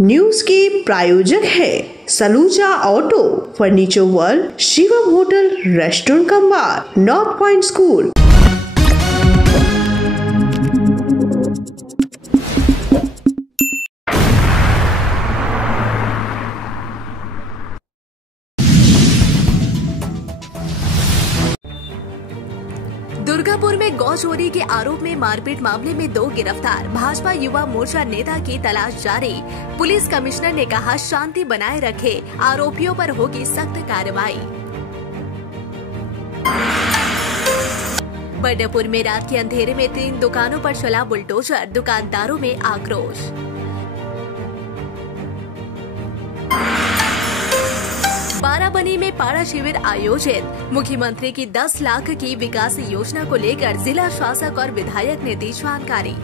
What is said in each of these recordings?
News के प्रायोजक है Saluja auto, furniture world, Shivam hotel, restaurant cum bar, north point school. Durgapur में गौ चोरी के आरोप में मारपीट मामले में 2 गिरफ्तार। भाजपा युवा मोर्चा नेता की तलाश जारी। पुलिस कमिश्नर ने कहा शांति बनाए रखे, आरोपियों पर होगी सख्त कार्रवाई। बड़पुर में रात के अंधेरे में 3 दुकानों पर चला बुलडोजर, दुकानदारों में आक्रोश। बाराबनी में पाड़ा शिविर आयोजित। मुख्यमंत्री की 10 लाख की विकास योजना को लेकर जिला शासक और विधायक ने दी जानकारी।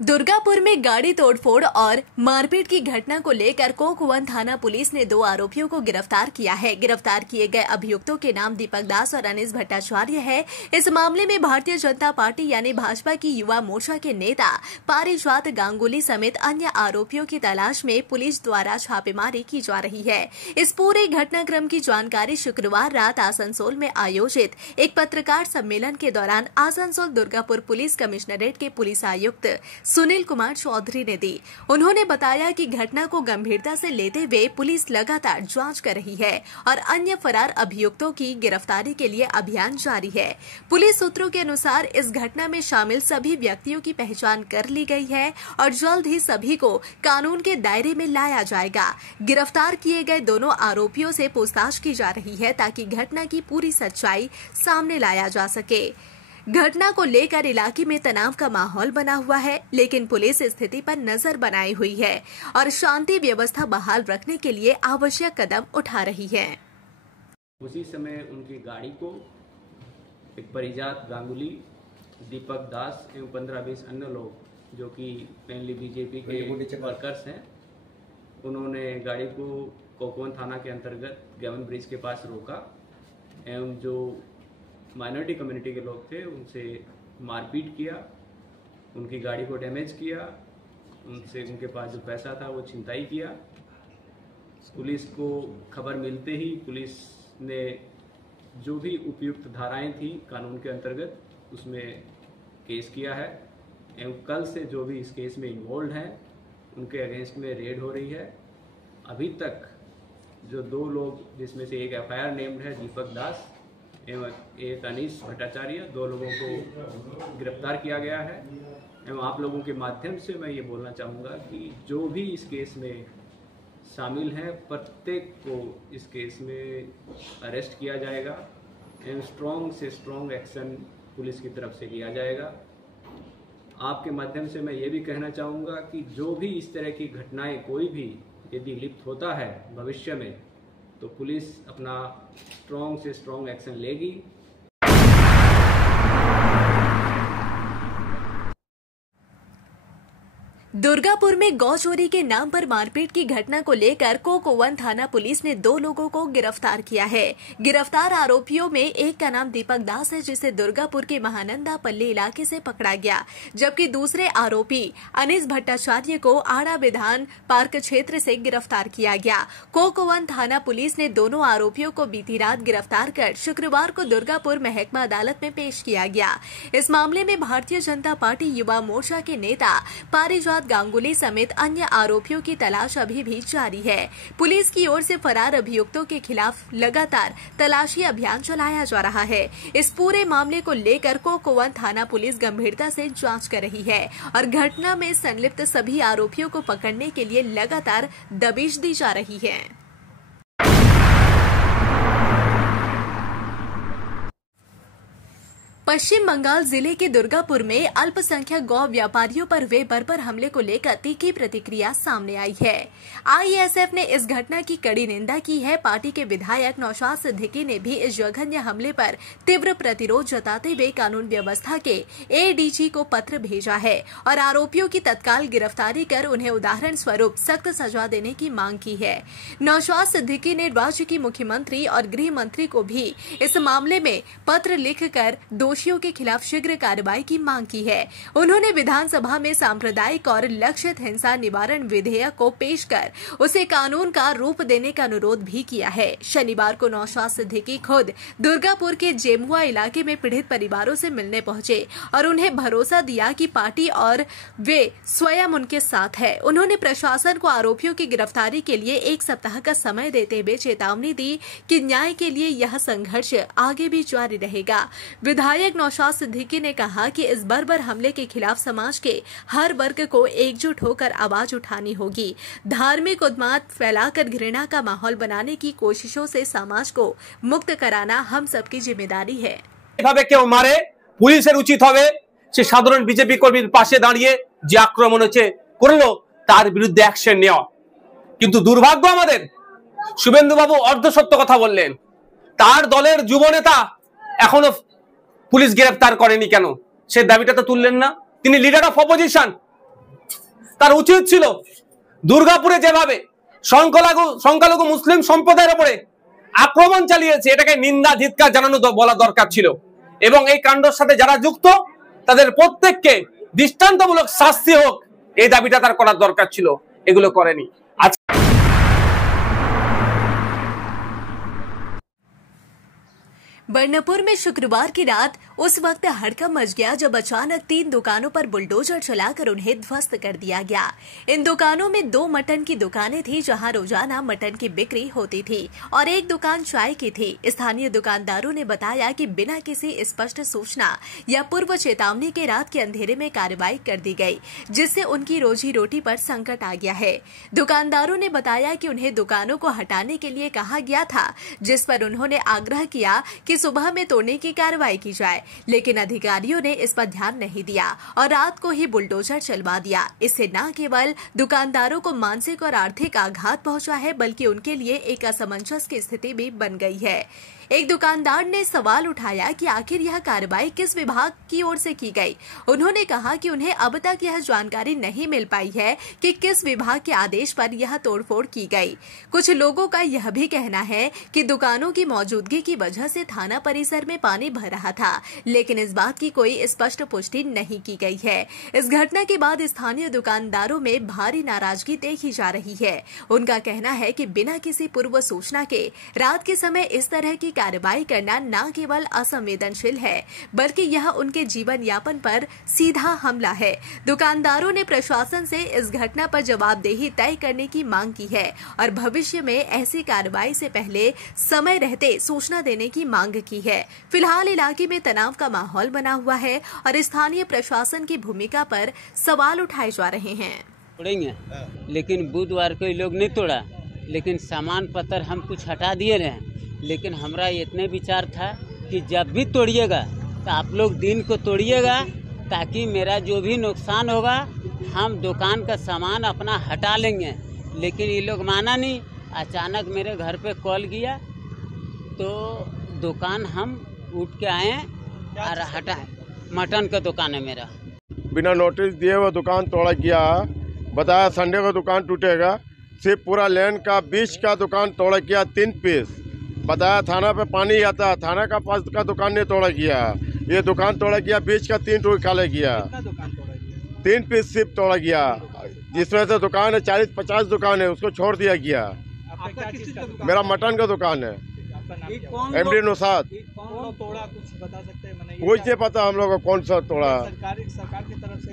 दुर्गापुर में गाड़ी तोड़फोड़ और मारपीट की घटना को लेकर कोकवन थाना पुलिस ने 2 आरोपियों को गिरफ्तार किया है। गिरफ्तार किए गए अभियुक्तों के नाम दीपक दास और अनीस भट्टाचार्य है। इस मामले में भारतीय जनता पार्टी यानी भाजपा की युवा मोर्चा के नेता पारिजात गांगुली समेत अन्य आरोपियों की तलाश में पुलिस द्वारा छापेमारी की जा रही है। इस पूरे घटनाक्रम की जानकारी शुक्रवार रात आसनसोल में आयोजित एक पत्रकार सम्मेलन के दौरान आसनसोल दुर्गापुर पुलिस कमिश्नरेट के पुलिस आयुक्त सुनील कुमार चौधरी ने दी। उन्होंने बताया कि घटना को गंभीरता से लेते हुए पुलिस लगातार जांच कर रही है और अन्य फरार अभियुक्तों की गिरफ्तारी के लिए अभियान जारी है। पुलिस सूत्रों के अनुसार इस घटना में शामिल सभी व्यक्तियों की पहचान कर ली गई है और जल्द ही सभी को कानून के दायरे में लाया जाएगा। गिरफ्तार किए गए दोनों आरोपियों से पूछताछ की जा रही है ताकि घटना की पूरी सच्चाई सामने लाया जा सके। घटना को लेकर इलाके में तनाव का माहौल बना हुआ है, लेकिन पुलिस स्थिति पर नजर बनाई हुई है और शांति व्यवस्था बहाल रखने के लिए आवश्यक कदम उठा रही है। उसी समय उनकी गाड़ी को एक पारिजात गांगुली, दीपक दास एवं 15-20 अन्य लोग जो कि मेनली बीजेपी के वर्कर्स हैं, उन्होंने गाड़ी को कोकवन थाना के अंतर्गत गेवन ब्रिज के पास रोका एवं जो माइनॉरिटी कम्युनिटी के लोग थे उनसे मारपीट किया, उनकी गाड़ी को डैमेज किया, उनसे उनके पास जो पैसा था वो छिनताई किया। पुलिस को खबर मिलते ही पुलिस ने जो भी उपयुक्त धाराएं थी कानून के अंतर्गत उसमें केस किया है एवं कल से जो भी इस केस में इन्वॉल्व हैं उनके अगेंस्ट में रेड हो रही है। अभी तक जो 2 लोग जिसमें से एक FIR नेम्ड है दीपक दास एवं एक अनीस भट्टाचार्य, 2 लोगों को गिरफ्तार किया गया है। एवं आप लोगों के माध्यम से मैं ये बोलना चाहूँगा कि जो भी इस केस में शामिल हैं प्रत्येक को इस केस में अरेस्ट किया जाएगा एवं स्ट्रॉन्ग से स्ट्रॉन्ग एक्शन पुलिस की तरफ से लिया जाएगा। आपके माध्यम से मैं ये भी कहना चाहूँगा कि जो भी इस तरह की घटनाएं कोई भी यदि लिप्त होता है भविष्य में तो पुलिस अपना स्ट्रॉन्ग से स्ट्रॉन्ग एक्शन लेगी। दुर्गापुर में गौ चोरी के नाम पर मारपीट की घटना को लेकर कोकवन थाना पुलिस ने 2 लोगों को गिरफ्तार किया है। गिरफ्तार आरोपियों में एक का नाम दीपक दास है जिसे दुर्गापुर के महानंदा पल्ली इलाके से पकड़ा गया, जबकि दूसरे आरोपी अनीस भट्टाचार्य को आड़ा विधान पार्क क्षेत्र से गिरफ्तार किया गया। कोकवन थाना पुलिस ने दोनों आरोपियों को बीती रात गिरफ्तार कर शुक्रवार को दुर्गापुर महकमा अदालत में पेश किया गया। इस मामले में भारतीय जनता पार्टी युवा मोर्चा के नेता पारिजात गांगुली समेत अन्य आरोपियों की तलाश अभी भी जारी है। पुलिस की ओर से फरार अभियुक्तों के खिलाफ लगातार तलाशी अभियान चलाया जा रहा है। इस पूरे मामले को लेकर कोकवन थाना पुलिस गंभीरता से जांच कर रही है और घटना में संलिप्त सभी आरोपियों को पकड़ने के लिए लगातार दबिश दी जा रही है। पश्चिम बंगाल जिले के दुर्गापुर में अल्पसंख्यक गौ व्यापारियों पर हुए बर्बर हमले को लेकर तीखी प्रतिक्रिया सामने आई है। आईएसएफ ने इस घटना की कड़ी निंदा की है। पार्टी के विधायक नौशाद सिद्दीकी ने भी इस जघन्य हमले पर तीव्र प्रतिरोध जताते हुए कानून व्यवस्था के एडीजी को पत्र भेजा है और आरोपियों की तत्काल गिरफ्तारी कर उन्हें उदाहरण स्वरूप सख्त सजा देने की मांग की है। नौशाद सिद्दीकी ने राज्य की मुख्यमंत्री और गृह मंत्री को भी इस मामले में पत्र लिखकर दोषियों के खिलाफ शीघ्र कार्रवाई की मांग की है। उन्होंने विधानसभा में सांप्रदायिक और लक्षित हिंसा निवारण विधेयक को पेश कर उसे कानून का रूप देने का अनुरोध भी किया है। शनिवार को नौशाद सिद्दीकी खुद दुर्गापुर के जेमुआ इलाके में पीड़ित परिवारों से मिलने पहुंचे और उन्हें भरोसा दिया कि पार्टी और वे स्वयं उनके साथ है। उन्होंने प्रशासन को आरोपियों की गिरफ्तारी के लिए 1 सप्ताह का समय देते हुए चेतावनी दी कि न्याय के लिए यह संघर्ष आगे भी जारी रहेगा। विधायक नौशाद सिद्दीकी ने कहा कि इस बर्बर हमले के खिलाफ समाज के हर वर्ग को एकजुट होकर आवाज उठानी होगी। धार्मिक उन्माद फैलाकर घृणा का माहौल बनाने की कोशिशों से समाज को मुक्त कराना हम सबकी जिम्मेदारी है। এভাবে কেউ মারে, পুলিশের উচিত হবে সে সাধারণ বিজেপি কর্মীর পাশে দাঁড়িয়ে যে আক্রমণ হচ্ছে করলো তার বিরুদ্ধে অ্যাকশন নেওয়া। কিন্তু দুর্ভাগ্য আমাদের, শুভেন্দু বাবু অর্ধসত্য কথা বললেন। তার দলের যুব নেতা এখনো পুলিশ গ্রেফতার করেনি কেন? সে দাবিটা তো তুললেন না। তিনি লিডার অফ অপোজিশন, তার উচিত ছিল দুর্গাপুরে যেভাবে সংখ্যালঘু মুসলিম সম্প্রদায়ের উপরে আক্রমণ চালিয়েছে এটাকে নিন্দা ধিক্কার জানানো বলা দরকার ছিল এবং এই কাণ্ডের সাথে যারা যুক্ত তাদের প্রত্যেককে দৃষ্টান্তমূলক শাস্তি হোক এই দাবিটা তার করার দরকার ছিল, এগুলো করেনি। बर्नपुर में शुक्रवार की रात उस वक्त हड़कंप मच गया जब अचानक 3 दुकानों पर बुलडोजर चलाकर उन्हें ध्वस्त कर दिया गया। इन दुकानों में 2 मटन की दुकानें थी जहां रोजाना मटन की बिक्री होती थी और एक दुकान चाय की थी। स्थानीय दुकानदारों ने बताया कि बिना किसी स्पष्ट सूचना या पूर्व चेतावनी के रात के अंधेरे में कार्रवाई कर दी गई, जिससे उनकी रोजी रोटी पर संकट आ गया है। दुकानदारों ने बताया कि उन्हें दुकानों को हटाने के लिए कहा गया था, जिस पर उन्होंने आग्रह किया कि सुबह में तोड़ने की कार्रवाई की जाए, लेकिन अधिकारियों ने इस पर ध्यान नहीं दिया और रात को ही बुलडोजर चलवा दिया। इससे न केवल दुकानदारों को मानसिक और आर्थिक आघात पहुंचा है, बल्कि उनके लिए एक असमंजस की स्थिति भी बन गई है। एक दुकानदार ने सवाल उठाया कि आखिर यह कार्रवाई किस विभाग की ओर से की गई। उन्होंने कहा कि उन्हें अब तक यह जानकारी नहीं मिल पाई है कि किस विभाग के आदेश पर यह तोड़फोड़ की गई। कुछ लोगों का यह भी कहना है कि दुकानों की मौजूदगी की वजह से थाना परिसर में पानी भर रहा था, लेकिन इस बात की कोई स्पष्ट पुष्टि नहीं की गई है। इस घटना के बाद स्थानीय दुकानदारों में भारी नाराजगी देखी जा रही है। उनका कहना है कि बिना किसी पूर्व सूचना के रात के समय इस तरह की कार्रवाई करना न केवल असंवेदनशील है, बल्कि यह उनके जीवन यापन पर सीधा हमला है। दुकानदारों ने प्रशासन से इस घटना पर जवाबदेही तय करने की मांग की है और भविष्य में ऐसी कार्रवाई से पहले समय रहते सूचना देने की मांग की है। फिलहाल इलाके में तनाव का माहौल बना हुआ है और स्थानीय प्रशासन की भूमिका पर सवाल उठाए जा रहे हैं। तोड़ेंगे, लेकिन बुधवार को ये लोग नहीं तोड़ा, लेकिन सामान पत्थर हम कुछ हटा दिए रहे। लेकिन हमारा इतने विचार था कि जब भी तोड़िएगा तो आप लोग दिन को तोड़िएगा, ताकि मेरा जो भी नुकसान होगा हम दुकान का सामान अपना हटा लेंगे। लेकिन ये लोग माना नहीं। अचानक मेरे घर पे कॉल किया तो दुकान हम उठ के आए और हटाए। मटन का दुकान है मेरा। बिना नोटिस दिए वो दुकान तोड़ा गया। बताया संडे को दुकान टूटेगा। सिर्फ पूरा लेन का बीच का दुकान तोड़ा गया 3 पीस। बताया थाना पे पानी आता, थाना का पास का दुकान नहीं तोड़ा गया। ये दुकान तोड़ा गया, बीच का 3 टूट खाले गया। 3 पीस सिर्फ तोड़ा गया, जिसमें से दुकान है 40-50 दुकान है, उसको छोड़ दिया गया। मेरा मटन का दुकान है। एमडी नौशाद। कुछ नहीं पता हम लोग को कौन सा तोड़ा। सरकार की तरफ से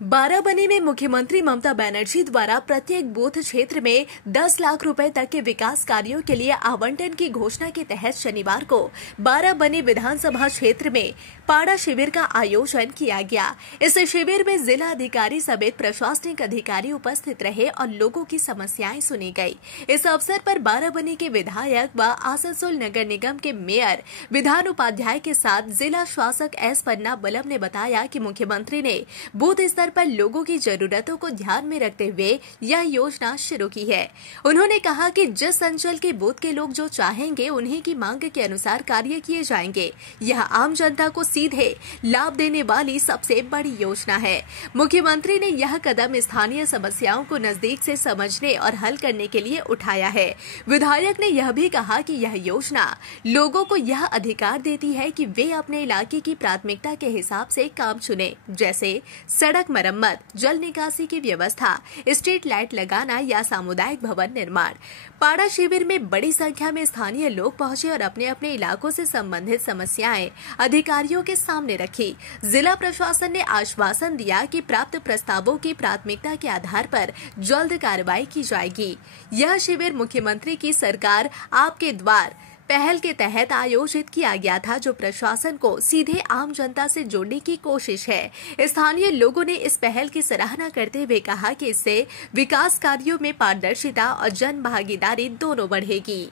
बाराबनी में मुख्यमंत्री ममता बनर्जी द्वारा प्रत्येक बूथ क्षेत्र में 10 लाख रुपए तक के विकास कार्यों के लिए आवंटन की घोषणा के तहत शनिवार को बाराबनी विधानसभा क्षेत्र में पाड़ा शिविर का आयोजन किया गया। इस शिविर में जिला अधिकारी समेत प्रशासनिक अधिकारी उपस्थित रहे और लोगों की समस्याएं सुनी गई। इस अवसर पर बाराबनी के विधायक व आसनसोल नगर निगम के मेयर विधान उपाध्याय के साथ जिला शासक एस पन्ना बलम ने बताया कि मुख्यमंत्री ने बूथ स्तर पर लोगों की जरूरतों को ध्यान में रखते हुए यह योजना शुरू की है। उन्होंने कहा कि जिस अंचल के बूथ के लोग जो चाहेंगे उन्हीं की मांग के अनुसार कार्य किए जाएंगे। यह आम जनता को सीधे लाभ देने वाली सबसे बड़ी योजना है। मुख्यमंत्री ने यह कदम स्थानीय समस्याओं को नजदीक से समझने और हल करने के लिए उठाया है। विधायक ने यह भी कहा कि यह योजना लोगों को यह अधिकार देती है कि वे अपने इलाके की प्राथमिकता के हिसाब से काम चुने, जैसे सड़क मरम्मत, जल निकासी की व्यवस्था, स्ट्रीट लाइट लगाना या सामुदायिक भवन निर्माण। पाड़ा शिविर में बड़ी संख्या में स्थानीय लोग पहुंचे और अपने अपने इलाकों से संबंधित समस्याएं अधिकारियों के सामने रखी। जिला प्रशासन ने आश्वासन दिया कि प्राप्त प्रस्तावों की प्राथमिकता के आधार पर जल्द कार्रवाई की जाएगी। यह शिविर मुख्यमंत्री की सरकार आपके द्वार पहल के तहत आयोजित किया गया था, जो प्रशासन को सीधे आम जनता से जोड़ने की कोशिश है। स्थानीय लोगों ने इस पहल की सराहना करते हुए कहा कि इससे विकास कार्यों में पारदर्शिता और जन भागीदारी दोनों बढ़ेगी।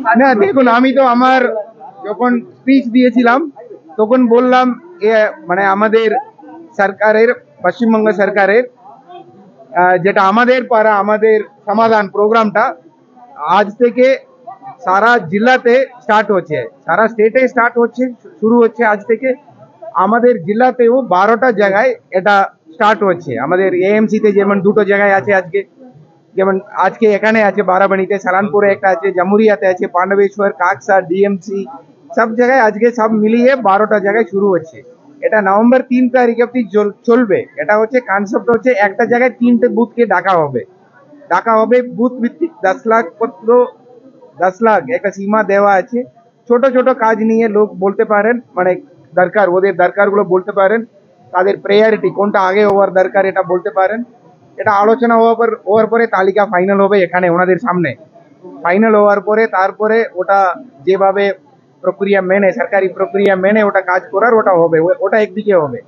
না দেখুন, আমি তো আমার যখন স্পিচ দিয়েছিলাম তখন বললাম মানে আমাদের সরকারের, পশ্চিমবঙ্গ সরকারের যেটা আমাদের পাড়া আমাদের সমাধান প্রোগ্রামটা আজ থেকে সারা জেলাতে স্টার্ট হচ্ছে, সারা স্টেটে স্টার্ট হচ্ছে, শুরু হচ্ছে আজ থেকে। আমাদের জেলাতেও 12টা জায়গায় এটা স্টার্ট হচ্ছে। আমাদের এএমসিতে যেমন 2টো জায়গায় আছে আজকে, যেমন আজকে এখানে আছে বারাবানিতে, সালানপুরে একটা আছে, জামুরিয়াতে আছে, পাণ্ডবেশ্বর, কাকসা, ডিএমসি সব জায়গায় আজকে সব মিলিয়ে 12টা জায়গায় শুরু হচ্ছে। এটা নভেম্বর 3 তারিখ অবধি চলবে। এটা হচ্ছে কনসেপ্ট হচ্ছে একটা জায়গায় 3টে বুথকে ডাকা হবে বুথ ভিত্তিক 10 লাখ পত্র, 10 লাখ একটা সীমা দেওয়া আছে। ছোট ছোট কাজ নিয়ে লোক বলতে পারেন, মানে দরকার, ওদের দরকারগুলো বলতে পারেন, তাদের প্রায়োরিটি কোনটা আগে হওয়ার দরকার এটা বলতে পারেন। এটা আলোচনা হওয়ার পরে তালিকা ফাইনাল হবে এখানে ওনাদের সামনে। ফাইনাল হওয়ার পরে তারপরে ওটা যেভাবে প্রক্রিয়া মেনে, সরকারি প্রক্রিয়া মেনে ওটা কাজ করার ওটা হবে, ওটা একদিকে হবে।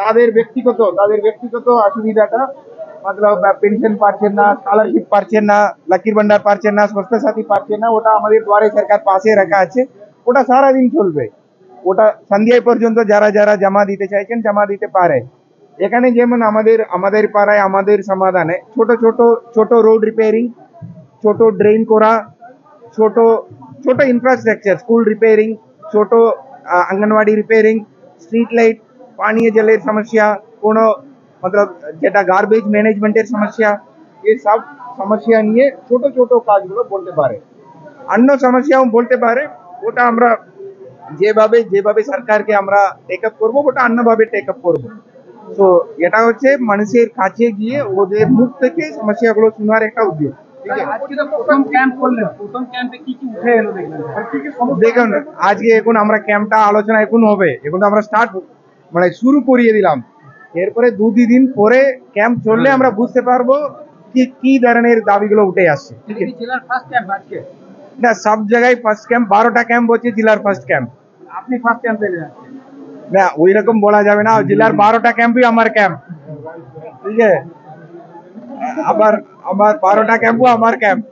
তাদের ব্যক্তিগত অসুবিধাটা, मतलब पेंशन পাচ্ছেন না, স্কলারশিপ পাচ্ছেন না, লক্ষ্মীর ভান্ডার পাচ্ছেন না, স্বাস্থ্য সাথী পাচ্ছেন না, ওটা আমাদের দ্বারে সরকার পাশে রাখা আছে। ওটা সারা দিন চলবে, ওটা সন্ধ্যা পর্যন্ত যারা যারা জমা দিতে চাইছেন জমা দিতে পারে। এখানে যেমন আমাদের পাড়ায় আমাদের সমাধানে ছোট রোড রিপেয়ারিং, ছোট ড্রেন করা, ছোট ইনফ্রাস্ট্রাকচার, স্কুল রিপেয়ারিং, ছোট অঙ্গনওয়াড়ি রিপেয়ারিং, স্ট্রিট লাইট, পানীয় জলের সমস্যা, কোনো मतलब যেটা গার্বেজ ম্যানেজমেন্টের সমস্যা, এই সব সমস্যা নিয়ে ছোট কাজগুলো বলতে পারে। অন্য সমস্যাও বলতে পারে, ওটা আমরা যেভাবে সরকারকে আমরা টেক আপ করবো ওটা অন্যভাবে টেক আপ করবো। তো এটা হচ্ছে মানুষের কাছে গিয়ে ওদের মুখ থেকে সমস্যাগুলো শোনার একটা উদ্যোগ। দেখুন আজকে এখন আমরা ক্যাম্পটা আলোচনা এখন হবে, এখন তো আমরা স্টার্ট মানে শুরু করিয়ে দিলাম। এরপরে 2 দিন পরে ক্যাম্প চললে আমরা বুঝতে পারবো কি ধরনের দাবিগুলো উঠে আসছে। ঠিক আছে, জেলার ফার্স্ট ক্যাম্প আজকে না, সব জায়গায় ফার্স্ট ক্যাম্প, 12টা ক্যাম্প হচ্ছে জেলার ফার্স্ট ক্যাম্প। আপনি ফার্স্ট ক্যাম্প পেয়ে যাচ্ছেন না, ওই রকম বলা যাবে না। জেলার 12টা ক্যাম্পই আমার ক্যাম্প, ঠিক আছে। আবার 12টা ক্যাম্পও আমার ক্যাম্প,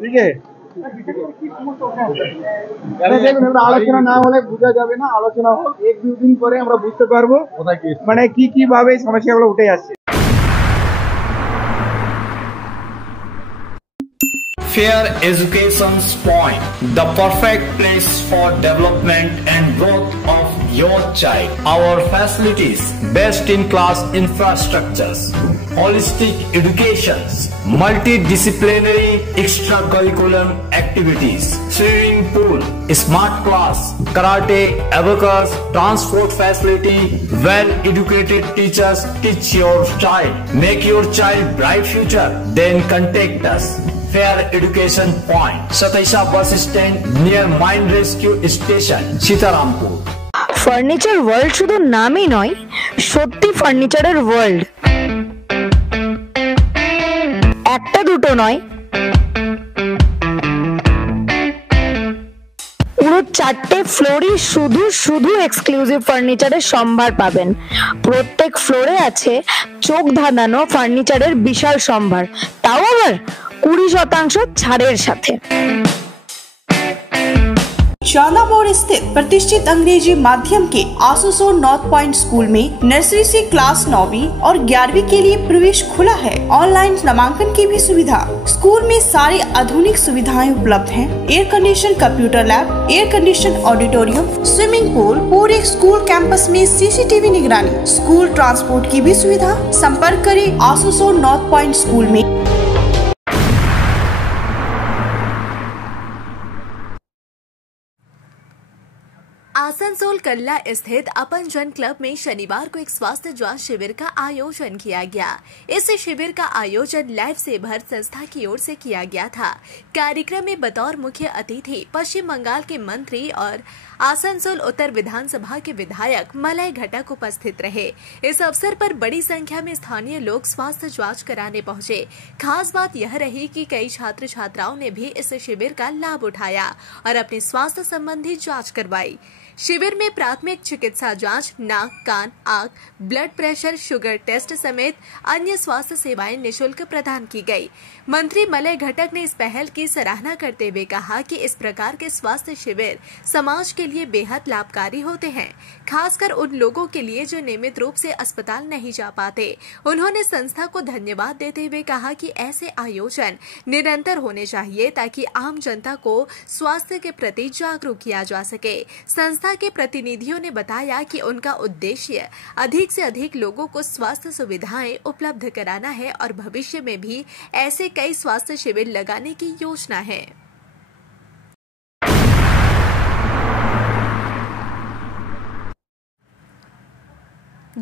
ঠিক আছে। আলোচনা না হলে বোঝা যাবে না, আলোচনা হোক, 1-2 দিন পরে আমরা বুঝতে পারবো মানে কি ভাবে সমস্যাগুলো উঠে আসছে। Fair Education's Point, the perfect place for development and growth of your child. Our facilities, best-in-class infrastructures, holistic educations, multidisciplinary extracurricular activities, swimming pool, smart class, karate, abacus, transport facility, well-educated teachers teach your child. Make your child bright future. Then contact us. Fair Education Point, Sataisha Bus Stand near Mine Rescue Station, Sitarampur. Furniture world শুধু নামই নয়, সত্যি ফার্নিচারের world. একটা দুটো নয়, পুরো 4টে ফ্লোরই শুধু শুধু এক্সক্লুসিভ ফার্নিচারের সম্ভার পাবেন। প্রত্যেক ফ্লোরে আছে চোখ ধাঁধানো ফার্নিচারের বিশাল সম্ভার, তাও আবার 20% ছাড়ের সাথে। शाला मोड़ स्थित प्रतिष्ठित अंग्रेजी माध्यम के आसुसोल नॉर्थ पॉइंट स्कूल में नर्सरी से क्लास 9वीं और 11वीं के लिए प्रवेश खुला है। ऑनलाइन नामांकन की भी सुविधा। स्कूल में सारी आधुनिक सुविधाएं उपलब्ध हैं। Air condition computer lab, air condition auditorium, swimming pool, पूरे स्कूल कैंपस में सीसीटीवी निगरानी, स्कूल ट्रांसपोर्ट की भी सुविधा। संपर्क करें आसुसोल नॉर्थ पॉइंट स्कूल में। आसनसोल कल्ला स्थित अपन जन क्लब में शनिवार को एक स्वास्थ्य जांच शिविर का आयोजन किया गया। इस शिविर का आयोजन लाइफ सेवर संस्था की ओर से किया गया था। कार्यक्रम में बतौर मुख्य अतिथि पश्चिम बंगाल के मंत्री और आसनसोल उत्तर विधानसभा के विधायक मलय घटक उपस्थित रहे। इस अवसर पर बड़ी संख्या में स्थानीय लोग स्वास्थ्य जांच कराने पहुंचे। खास बात यह रही कि कई छात्र छात्राओं ने भी इस शिविर का लाभ उठाया और अपने स्वास्थ्य संबंधी जांच करवाई। शिविर में प्राथमिक चिकित्सा जांच, नाक, कान, आंख, ब्लड प्रेशर, शुगर टेस्ट समेत अन्य स्वास्थ्य सेवाएं निःशुल्क प्रदान की गई। मंत्री मलय घटक ने इस पहल की सराहना करते हुए कहा कि इस प्रकार के स्वास्थ्य शिविर समाज के लिए बेहद लाभकारी होते हैं, खासकर उन लोगों के लिए जो नियमित रूप से अस्पताल नहीं जा पाते। उन्होंने संस्था को धन्यवाद देते हुए कहा कि ऐसे आयोजन निरंतर होने चाहिए ताकि आम जनता को स्वास्थ्य के प्रति जागरूक किया जा सके। संस्था के प्रतिनिधियों ने बताया कि उनका उद्देश्य अधिक से अधिक लोगों को स्वास्थ्य सुविधाएं उपलब्ध कराना है और भविष्य में भी ऐसे कई स्वास्थ्य शिविर लगाने की योजना है।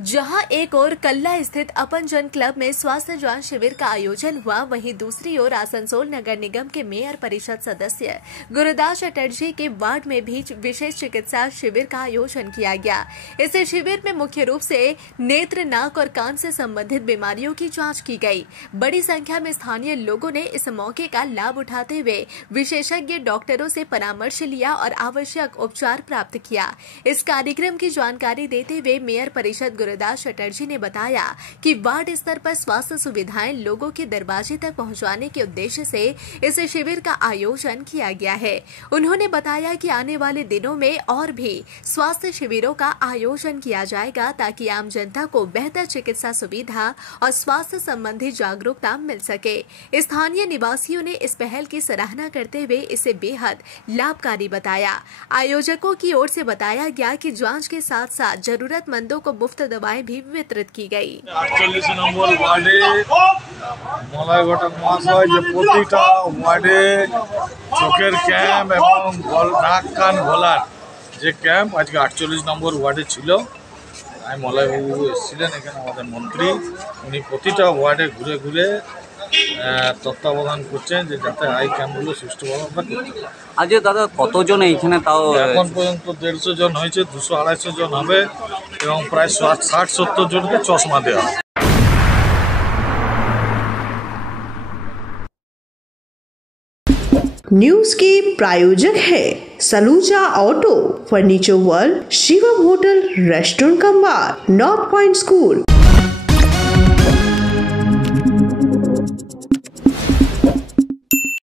जहां एक ओर कल्ला स्थित अपन जन क्लब में स्वास्थ्य जांच शिविर का आयोजन हुआ, वहीं दूसरी ओर आसनसोल नगर निगम के मेयर परिषद सदस्य गुरुदास चटर्जी के वार्ड में भी विशेष चिकित्सा शिविर का आयोजन किया गया। इस शिविर में मुख्य रूप से नेत्र, नाक और कान से संबंधित बीमारियों की जांच की गई। बड़ी संख्या में स्थानीय लोगों ने इस मौके का लाभ उठाते हुए विशेषज्ञ डॉक्टरों से परामर्श लिया और आवश्यक उपचार प्राप्त किया। इस कार्यक्रम की जानकारी देते हुए मेयर परिषद गुरुदास चटर्जी ने बताया कि वार्ड स्तर पर स्वास्थ्य सुविधाएं लोगों के दरवाजे तक पहुंचाने के उद्देश्य से इस शिविर का आयोजन किया गया है। उन्होंने बताया कि आने वाले दिनों में और भी स्वास्थ्य शिविरों का आयोजन किया जाएगा ताकि आम जनता को बेहतर चिकित्सा सुविधा और स्वास्थ्य संबंधी जागरूकता मिल सके। स्थानीय निवासियों ने इस पहल की सराहना करते हुए इसे बेहद लाभकारी बताया। आयोजकों की ओर से बताया गया कि जांच के साथ साथ जरूरतमंदों को मुफ्त दवाएं भी वितरित की गई। 48 নম্বর ওয়ার্ডে মলয় ঘটক মহাশয় যে প্রতিটা ওয়ার্ডে চোখের ক্যাম্প এবং নাক কান গলার যে ক্যাম্প আজকে 48 নম্বর ওয়ার্ডে ছিল। আমি মলয়বাবু এসেছিলেন এখানে, আমাদের মন্ত্রী, উনি প্রতিটা ওয়ার্ডে ঘুরে ঘুরে তত্ত্বাবধান করছেন যে যাতে এই ক্যাম্পগুলো সুষ্ঠুভাবে আমরা করতে পারি। আজ দাদা কতজন এইখানে? তাও এখন পর্যন্ত 150 জন হয়েছে, 200-250 জন হবে এবং প্রায় 60-70 জনকে চশমা দেওয়া। न्यूज के प्रायोजक है Saluja auto, furniture world, Shivam hotel, restaurant cum bar, north point school.